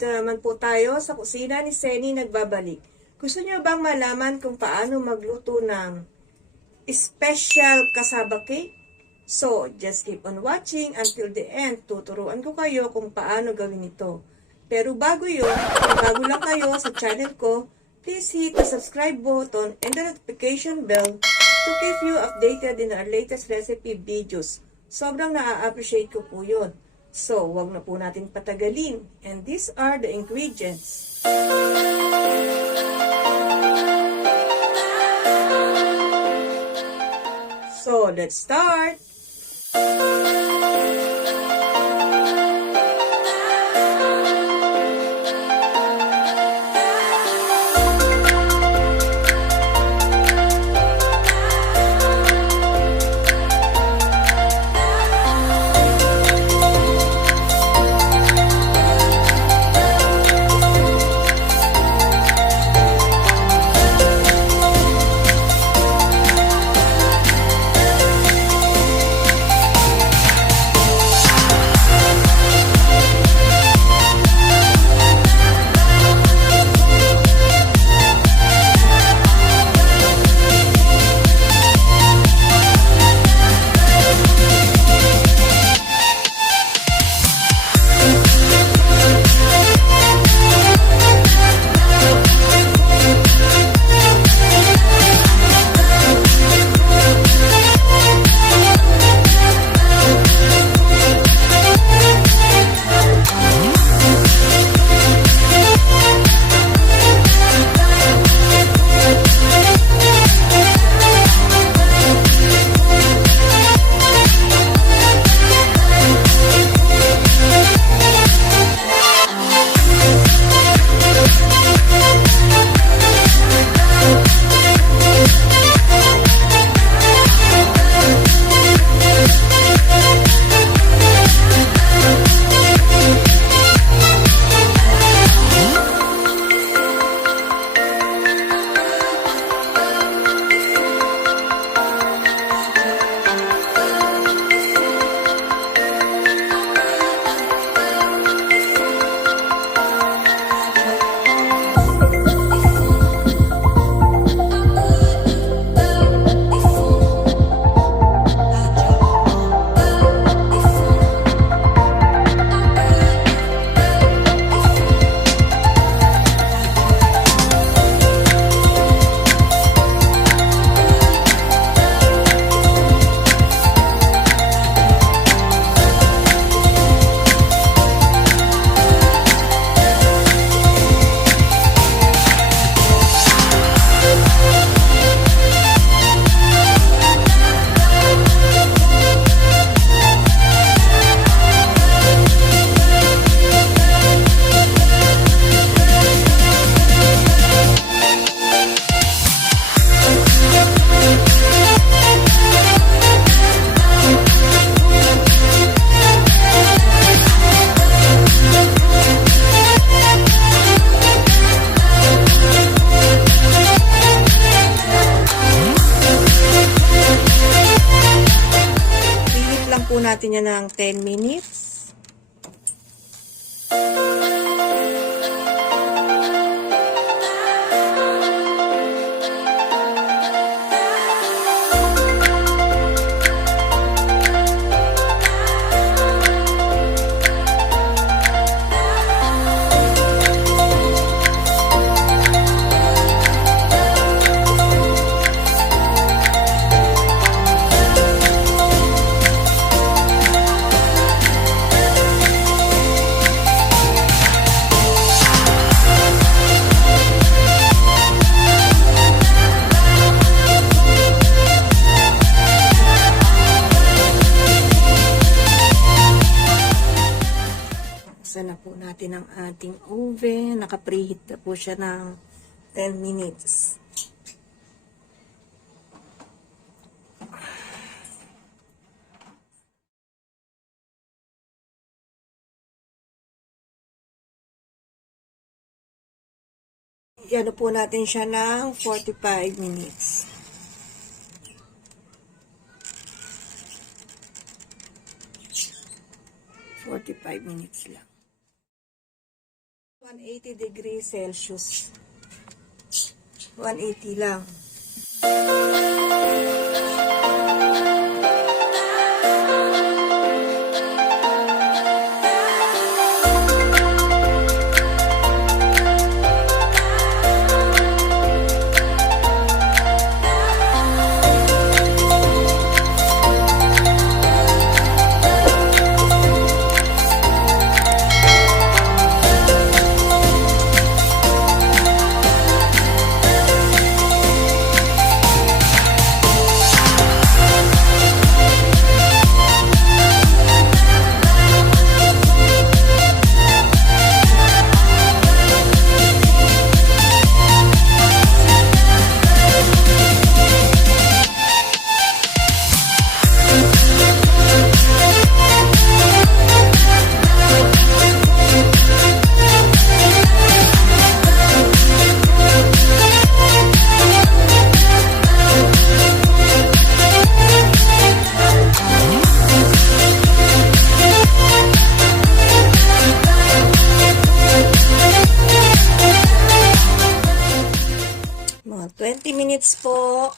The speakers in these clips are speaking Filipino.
Nandito naman po tayo sa kusina ni Zeny nagbabalik. Gusto niyo bang malaman kung paano magluto ng special cassava cake? So, just keep on watching until the end. Tuturuan ko kayo kung paano gawin ito. Pero bago yun, kung bago lang kayo sa channel ko, please hit the subscribe button and the notification bell to keep you updated in our latest recipe videos. Sobrang na-appreciate ko po yun. So, wag na po natin patagalin. And these are the ingredients. So, let's start! Natin yan ng 10 minutes. Buksan na po natin ang ating oven. Naka-preheat na po siya ng 10 minutes. Ano po natin siya ng 45 minutes. 45 minutes lang. 180 degrees Celsius. 180 lang. Mga 20 minutes po.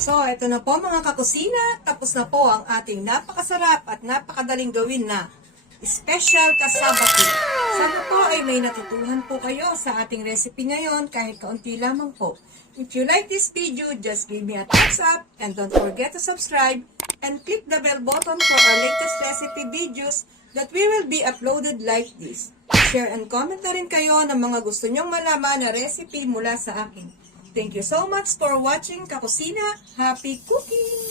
So, ito na po mga kakusina. Tapos na po ang ating napakasarap at napakadaling gawin na special cassava cake. Sana po ay may natutuhan po kayo sa ating recipe ngayon kahit kaunti lamang po. If you like this video, just give me a thumbs up and don't forget to subscribe and click the bell button for our latest recipe videos that we will be uploaded like this. Share and comment na rin kayo ng mga gusto nyong malaman na recipe mula sa akin. Thank you so much for watching Kakusina. Happy cooking!